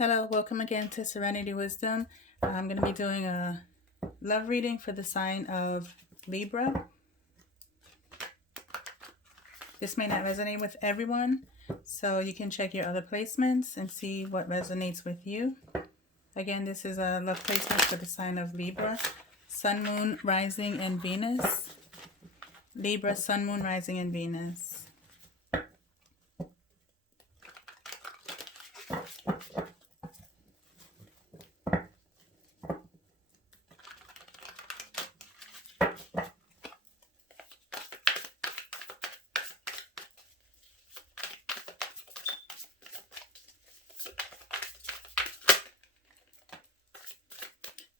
Hello, welcome again to Serenity Wisdom. I'm going to be doing a love reading for the sign of Libra. This may not resonate with everyone, so you can check your other placements and see what resonates with you. Again, this is a love placement for the sign of Libra. Sun, Moon, Rising, and Venus. Libra, Sun, Moon, Rising, and Venus.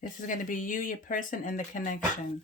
This is going to be you, your person, and the connection.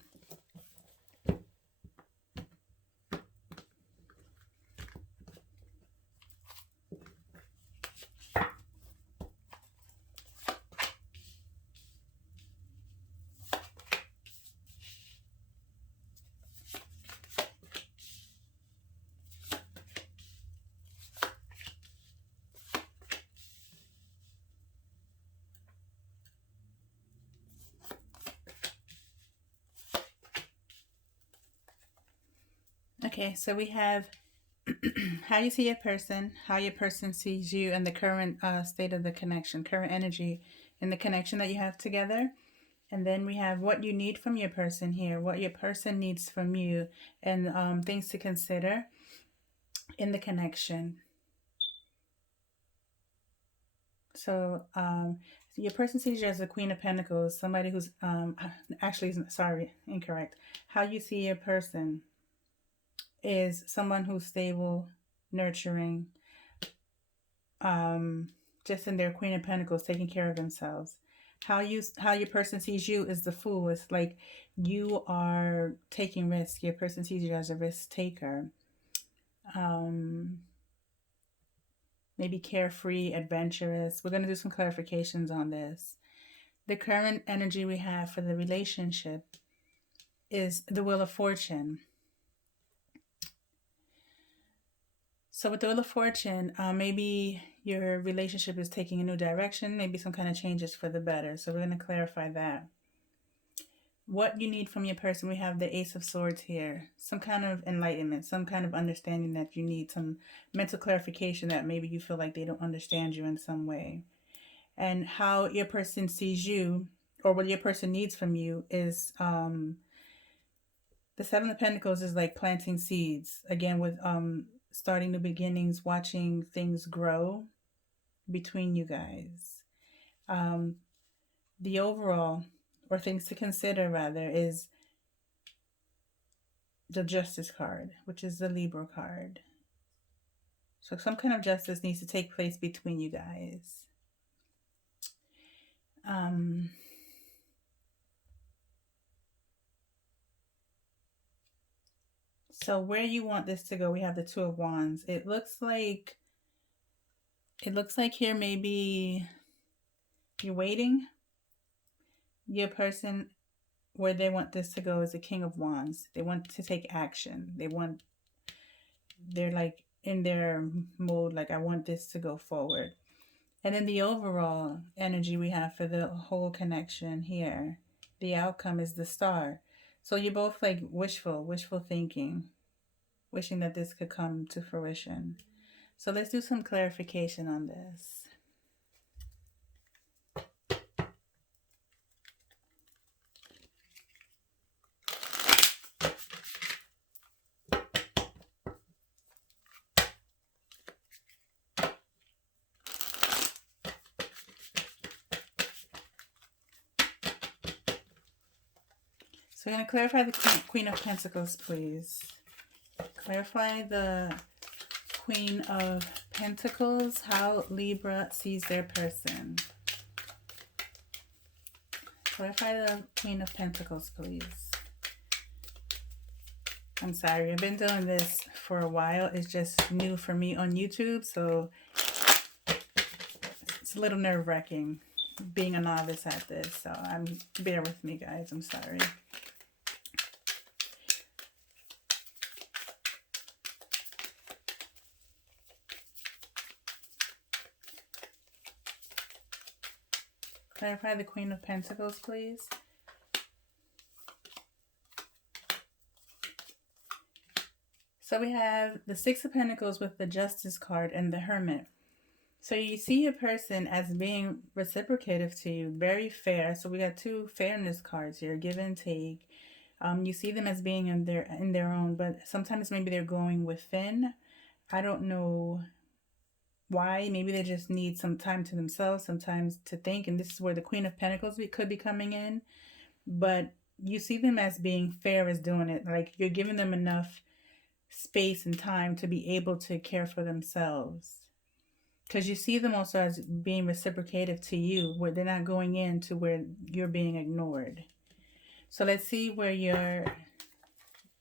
Okay, so we have how you see your person, how your person sees you, and the current state of the connection, current energy in the connection that you have together. And then we have what you need from your person here, what your person needs from you, and things to consider in the connection. So your person sees you as the Queen of Pentacles, somebody who's actually, sorry, incorrect. How you see your person is someone who's stable, nurturing, just in their Queen of Pentacles, taking care of themselves. How your person sees you is the Fool. It's like you are taking risks. Your person sees you as a risk taker. Maybe carefree, adventurous. We're going to do some clarifications on this. The current energy we have for the relationship is the Wheel of Fortune. So with the Wheel of Fortune, maybe your relationship is taking a new direction, maybe some kind of changes for the better. So we're going to clarify that. What you need from your person, we have the Ace of Swords here. Some kind of enlightenment, some kind of understanding that you need, some mental clarification that maybe you feel like they don't understand you in some way. And how your person sees you, or what your person needs from you, is the Seven of Pentacles is like planting seeds. Again, with starting new beginnings, watching things grow between you guys. The overall, or things to consider rather, is the Justice card, which is the Libra card. So some kind of justice needs to take place between you guys. So where you want this to go, we have the Two of Wands. It looks like here maybe you're waiting. Your person, where they want this to go, is the King of Wands. They want to take action. They're like in their mode, like, I want this to go forward. And then the overall energy we have for the whole connection here, the outcome is the Star. So you're both like wishful thinking, wishing that this could come to fruition. So let's do some clarification on this. So we're going to clarify the Queen of Pentacles, please. Clarify the Queen of Pentacles, how Libra sees their person. Clarify the Queen of Pentacles, please. I'm sorry, I've been doing this for a while. It's just new for me on YouTube, so it's a little nerve-wracking being a novice at this. So bear with me, guys. I'm sorry. Clarify the Queen of Pentacles, please. So we have the Six of Pentacles with the Justice card and the Hermit. So you see your person as being reciprocative to you, very fair. So we got two fairness cards here, give and take. You see them as being in their own, but sometimes maybe they're going within. I don't know why. Maybe they just need some time to themselves, sometimes to think. And this is where the Queen of Pentacles could be coming in. But you see them as being fair as doing it. Like you're giving them enough space and time to be able to care for themselves. Because you see them also as being reciprocative to you, where they're not going into where you're being ignored. So let's see where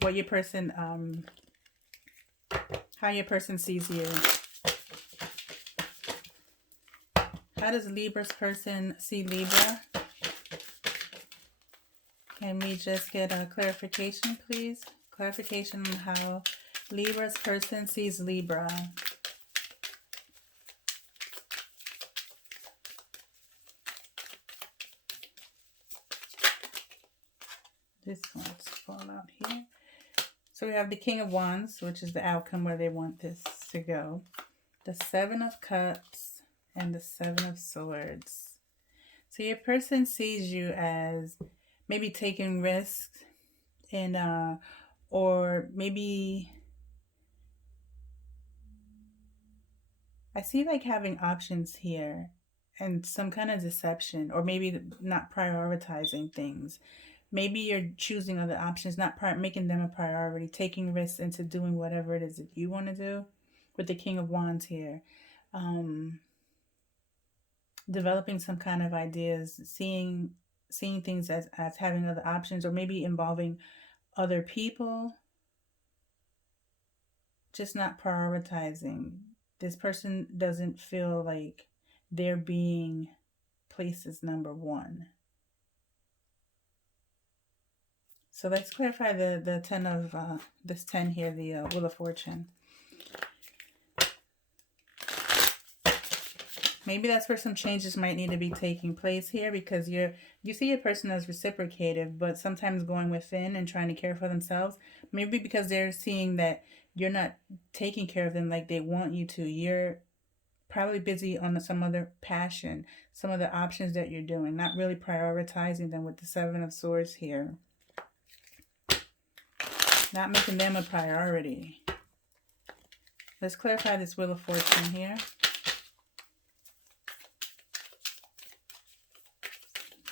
how your person sees you. How does Libra's person see Libra? Can we just get a clarification, please? Clarification on how Libra's person sees Libra. This one's fall out here. So we have the King of Wands, which is the outcome where they want this to go. The Seven of Cups and the Seven of Swords. So your person sees you as maybe taking risks and or maybe I see like having options here and some kind of deception, or maybe not prioritizing things. Maybe you're choosing other options, not making them a priority, taking risks into doing whatever it is that you want to do. With the King of Wands here, developing some kind of ideas, seeing things as having other options, or maybe involving other people, just not prioritizing. This person doesn't feel like they're being placed as number one. So let's clarify the 10 of, this 10 here, the Wheel of Fortune. Maybe that's where some changes might need to be taking place here, because you see a person as reciprocative, but sometimes going within and trying to care for themselves. Maybe because they're seeing that you're not taking care of them like they want you to. You're probably busy on some other passion, some other options that you're doing, not really prioritizing them with the Seven of Swords here. Not making them a priority. Let's clarify this Wheel of Fortune here.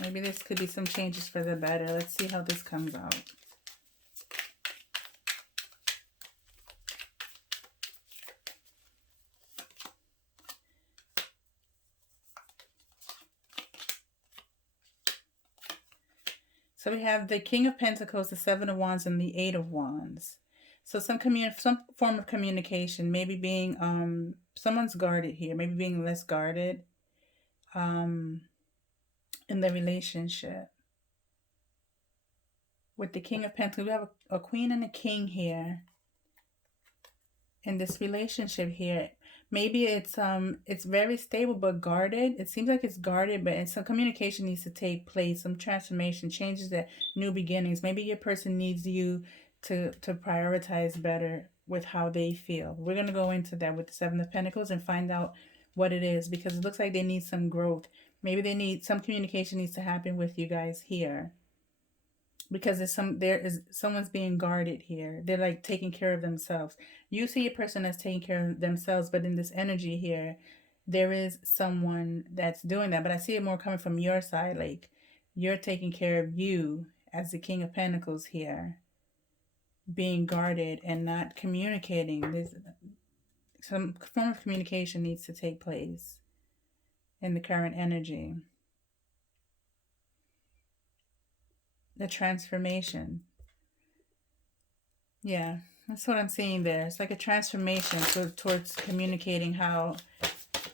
Maybe this could be some changes for the better. Let's see how this comes out. So we have the King of Pentacles, the Seven of Wands, and the Eight of Wands. So some form of communication, maybe being someone's guarded here, maybe being less guarded in the relationship. With the King of Pentacles, we have a Queen and a King here in this relationship here. Maybe it's very stable but guarded. It seems like it's guarded, but some communication needs to take place, some transformation, changes, that new beginnings. Maybe your person needs you to prioritize better with how they feel. We're going to go into that with the Seven of Pentacles and find out what it is, because it looks like they need some growth. Maybe they need some communication needs to happen with you guys here, because someone's being guarded here. They're like taking care of themselves. You see a person that's taking care of themselves, but in this energy here, there is someone that's doing that. But I see it more coming from your side, like you're taking care of you as the King of Pentacles here, being guarded and not communicating. There's some form of communication needs to take place in the current energy. The transformation. Yeah, that's what I'm seeing there. It's like a transformation towards communicating how,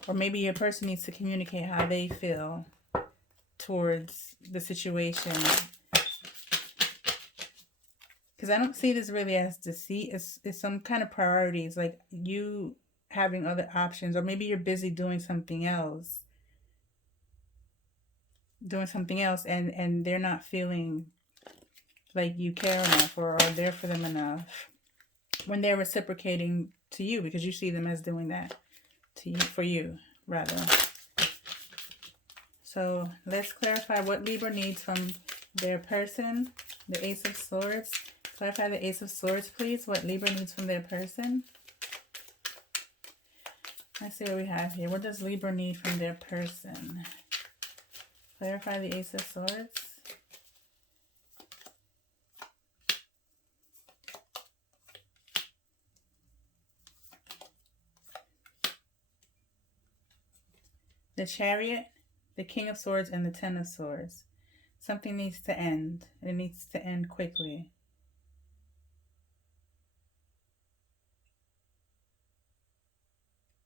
or maybe your person needs to communicate how they feel towards the situation. Because I don't see this really as deceit. It's some kind of priorities, like you having other options, or maybe you're busy doing something else. doing something else, and they're not feeling like you care enough or are there for them enough when they're reciprocating to you, because you see them as doing that to you, for you rather. So let's clarify what Libra needs from their person. The Ace of Swords. Clarify the Ace of Swords, please. What Libra needs from their person. Let's see what we have here. What does Libra need from their person? Clarify the Ace of Swords. The Chariot, the King of Swords, and the Ten of Swords. Something needs to end. It needs to end quickly.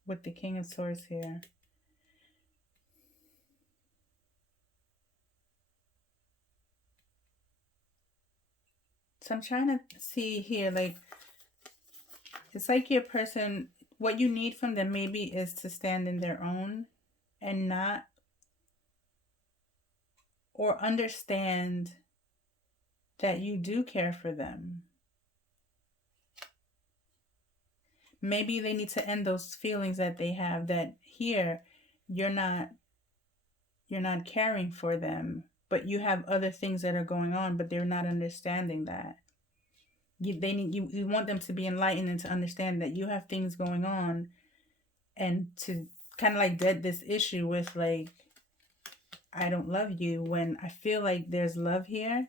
With the King of Swords here. So I'm trying to see here, like, it's like your person, what you need from them maybe is to stand in their own and not, or understand that you do care for them. Maybe they need to end those feelings that they have, that here you're not caring for them, but you have other things that are going on, but they're not understanding that. You want them to be enlightened and to understand that you have things going on, and to kind of like dead this issue with like, I don't love you, when I feel like there's love here,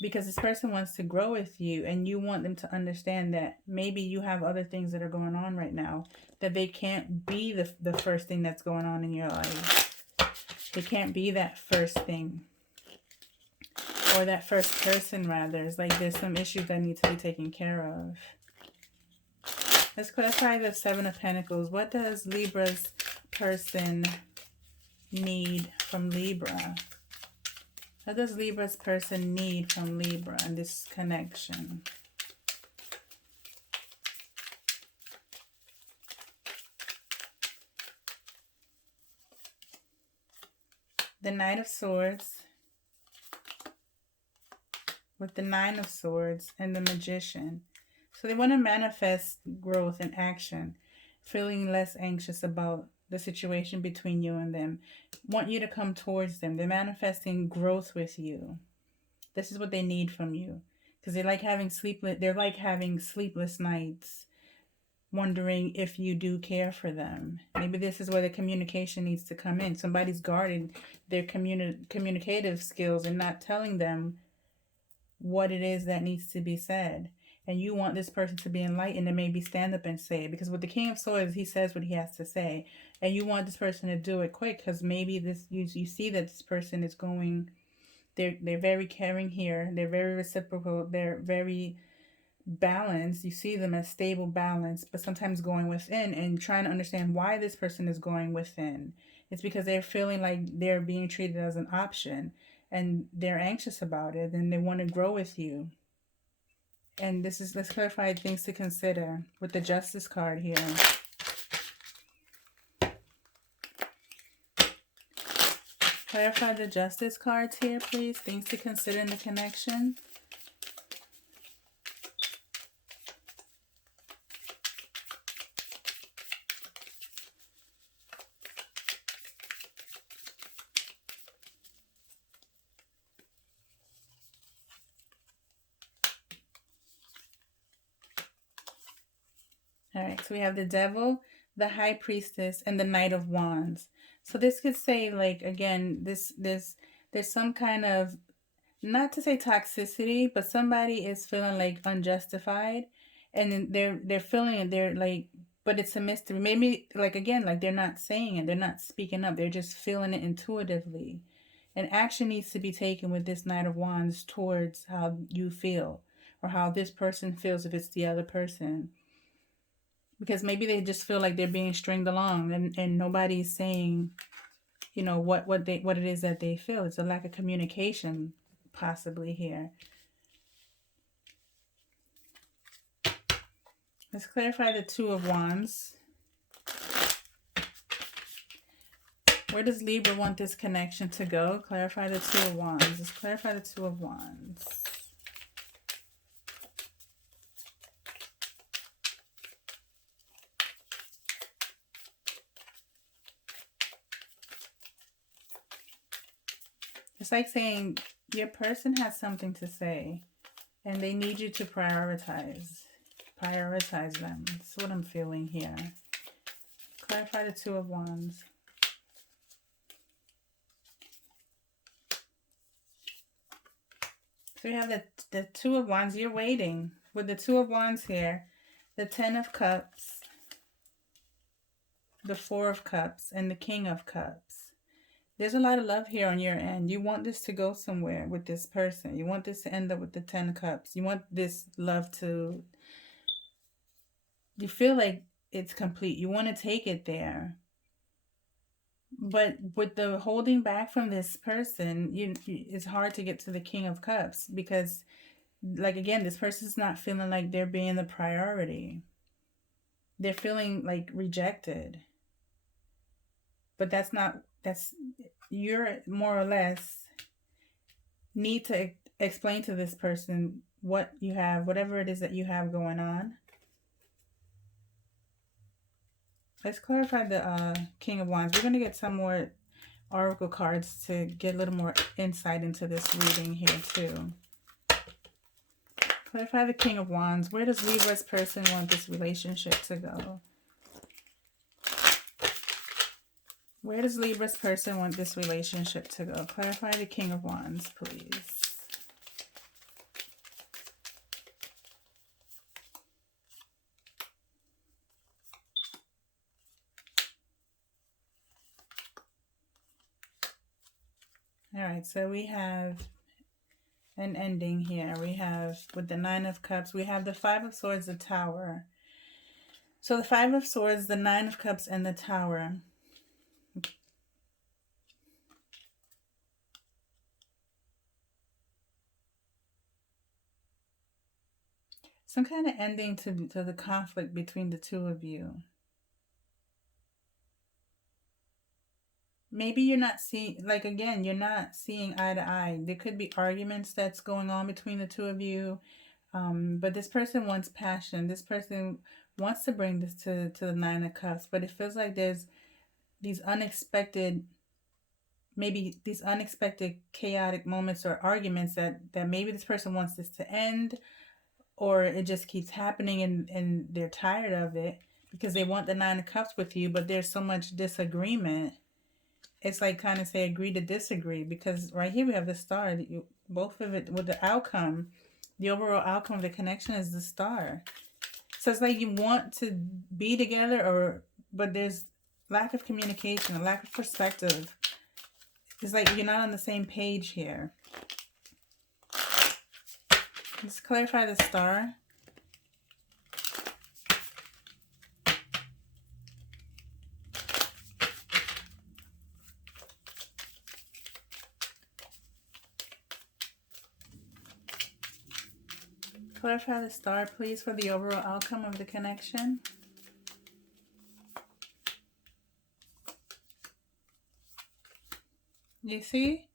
because this person wants to grow with you, and you want them to understand that maybe you have other things that are going on right now, that they can't be the first thing that's going on in your life. They can't be that first thing, or that first person rather. It's like there's some issues that need to be taken care of. Let's clarify the Seven of Pentacles. What does Libra's person need from Libra? What does Libra's person need from Libra in this connection? The Knight of Swords with the Nine of Swords and the Magician. So they want to manifest growth and action, feeling less anxious about the situation between you and them. Want you to come towards them. They're manifesting growth with you. This is what they need from you, because they're like having sleepless nights, wondering if you do care for them. Maybe this is where the communication needs to come in. Somebody's guarding their communicative skills and not telling them what it is that needs to be said. And you want this person to be enlightened and maybe stand up and say it. Because with the King of Swords, he says what he has to say. And you want this person to do it quick, because maybe you see that this person is going, they're very caring here. They're very reciprocal. They're very balanced. You see them as stable, balanced, but sometimes going within and trying to understand why this person is going within. It's because they're feeling like they're being treated as an option, and they're anxious about it, and they want to grow with you. And this is, let's clarify things to consider with the Justice card here. Clarify the Justice cards here, please. Things to consider in the connection. All right, so we have the Devil, the High Priestess, and the Knight of Wands. So this could say, like, again, there's some kind of, not to say toxicity, but somebody is feeling like unjustified, and then they're feeling it. They're like, but it's a mystery. Maybe like, again, like they're not saying it, they're not speaking up. They're just feeling it intuitively, and action needs to be taken with this Knight of Wands towards how you feel, or how this person feels if it's the other person. Because maybe they just feel like they're being stringed along, and nobody's saying, you know, what it is that they feel. It's a lack of communication possibly here. Let's clarify the Two of Wands. Where does Libra want this connection to go? Clarify the Two of Wands. Just clarify the Two of Wands. It's like saying your person has something to say and they need you to prioritize. Prioritize them. That's what I'm feeling here. Clarify the Two of Wands. So we have the Two of Wands. You're waiting. With the Two of Wands here, the Ten of Cups, the Four of Cups, and the King of Cups. There's a lot of love here on your end. You want this to go somewhere with this person. You want this to end up with the 10 cups. You want this love to... You feel like it's complete. You want to take it there. But with the holding back from this person, it's hard to get to the King of Cups. Because, like, again, this person's not feeling like they're being the priority. They're feeling, like, rejected. But that's not... You're more or less need to explain to this person what you have, whatever it is that you have going on. Let's clarify the King of Wands. We're going to get some more oracle cards to get a little more insight into this reading here too. Clarify the King of Wands. Where does Libra's person want this relationship to go? Where does Libra's person want this relationship to go? Clarify the King of Wands, please. All right, so we have an ending here. We have, with the Nine of Cups, we have the Five of Swords, the Tower. So the Five of Swords, the Nine of Cups, and the Tower. Some kind of ending to the conflict between the two of you. Maybe you're not seeing, like, again, you're not seeing eye to eye. There could be arguments that's going on between the two of you. But this person wants passion. This person wants to bring this to the Nine of Cups. But it feels like there's these unexpected, maybe these unexpected chaotic moments or arguments that maybe this person wants this to end. Or it just keeps happening and they're tired of it because they want the Nine of Cups with you, but there's so much disagreement. It's like kind of say agree to disagree, because right here we have the Star. Both of it with the outcome, the overall outcome of the connection is the Star. So it's like you want to be together, but there's lack of communication, a lack of perspective. It's like you're not on the same page here. Let's clarify the Star. Clarify the Star, please, for the overall outcome of the connection. You see?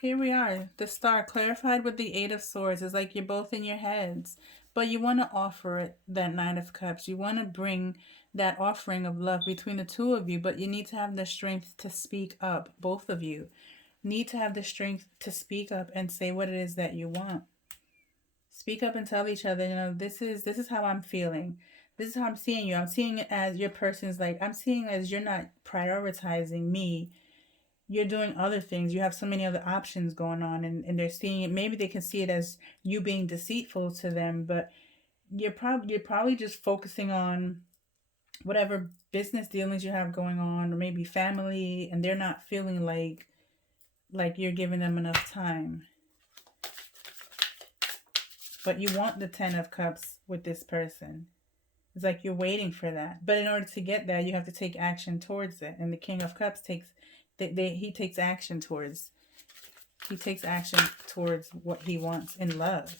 Here we are, the Star clarified with the Eight of Swords. It's like you're both in your heads, but you want to offer it, that Nine of Cups. You want to bring that offering of love between the two of you, but you need to have the strength to speak up. Both of you need to have the strength to speak up and say what it is that you want. Speak up and tell each other, you know, this is how I'm feeling. This is how I'm seeing you. I'm seeing it as your person's like, I'm seeing it as you're not prioritizing me. You're doing other things. You have so many other options going on, and they're seeing it. Maybe they can see it as you being deceitful to them, but you're probably just focusing on whatever business dealings you have going on, or maybe family, and they're not feeling like you're giving them enough time. But you want the Ten of Cups with this person. It's like you're waiting for that. But in order to get that, you have to take action towards it. And the King of Cups takes action towards what he wants in love.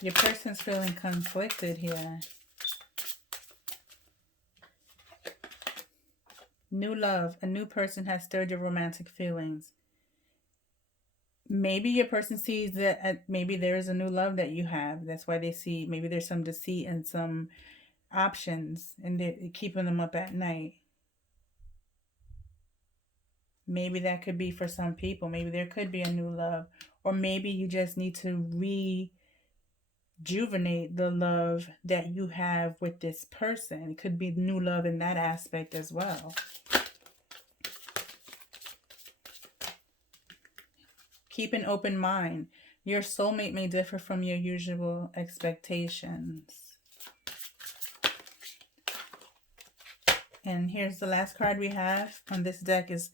Your person's feeling conflicted here. New love. A new person has stirred your romantic feelings. Maybe your person sees that maybe there is a new love that you have. That's why they see maybe there's some deceit and some options and they're keeping them up at night. Maybe that could be for some people. Maybe there could be a new love. Or maybe you just need to rejuvenate the love that you have with this person. It could be new love in that aspect as well. Keep an open mind. Your soulmate may differ from your usual expectations. And here's the last card we have on this deck is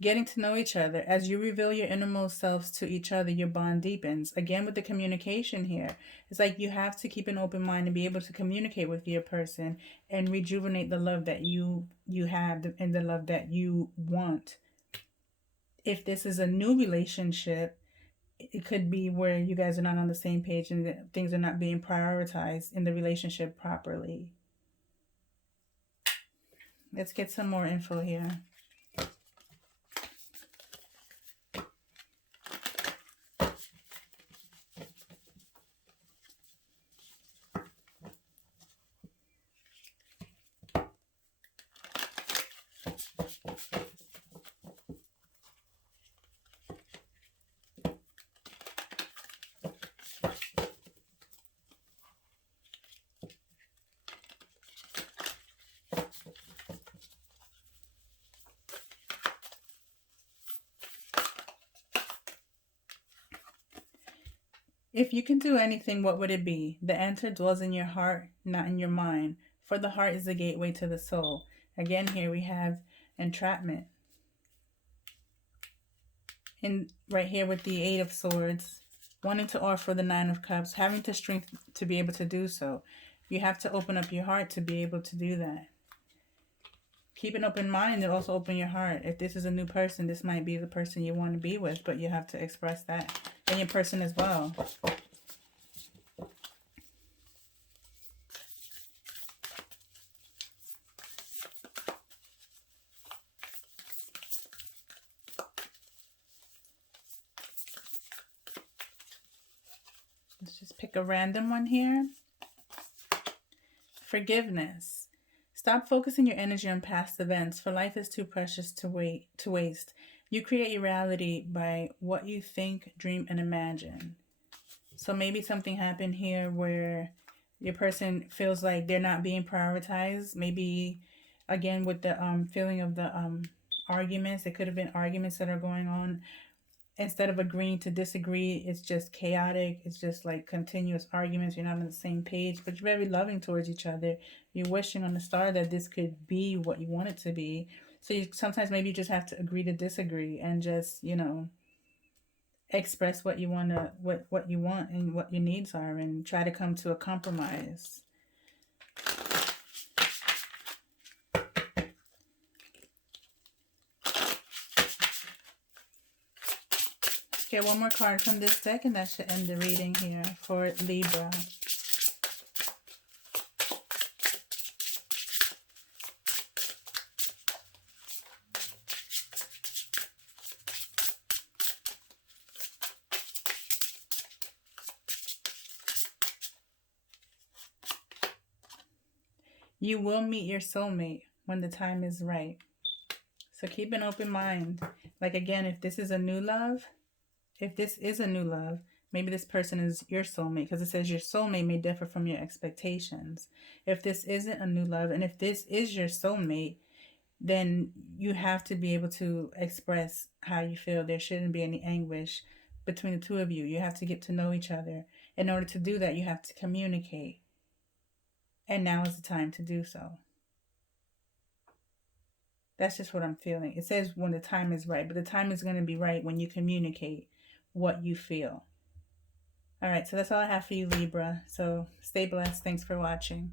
getting to know each other. As you reveal your innermost selves to each other, your bond deepens. Again, with the communication here, it's like you have to keep an open mind and be able to communicate with your person and rejuvenate the love that you have and the love that you want. If this is a new relationship, it could be where you guys are not on the same page and things are not being prioritized in the relationship properly. Let's get some more info here. If you can do anything, what would it be? The answer dwells in your heart, not in your mind. For the heart is the gateway to the soul. Again, here we have entrapment. And right here with the Eight of Swords, wanting to offer the Nine of Cups, having the strength to be able to do so. You have to open up your heart to be able to do that. Keep an open mind and also open your heart. If this is a new person, this might be the person you want to be with, but you have to express that in your person as well. Let's just pick a random one here. Forgiveness. Stop focusing your energy on past events, for life is too precious to waste. You create your reality by what you think, dream, and imagine. So maybe something happened here where your person feels like they're not being prioritized. Maybe, again, with the feeling of the arguments, it could have been arguments that are going on. Instead of agreeing to disagree, it's just chaotic. It's just like continuous arguments. You're not on the same page, but you're very loving towards each other. You're wishing on the star that this could be what you want it to be. So sometimes maybe you just have to agree to disagree and just, express what you want to, what you want and what your needs are, and try to come to a compromise. Get one more card from this deck and that should end the reading here for Libra. You will meet your soulmate when the time is right. So keep an open mind. Like again, if this is a new love, maybe this person is your soulmate, because it says your soulmate may differ from your expectations. If this isn't a new love, and if this is your soulmate, then you have to be able to express how you feel. There shouldn't be any anguish between the two of you. You have to get to know each other. In order to do that, you have to communicate. And now is the time to do so. That's just what I'm feeling. It says when the time is right, but the time is going to be right when you communicate what you feel. All right, so that's all I have for you, Libra. So stay blessed. Thanks for watching.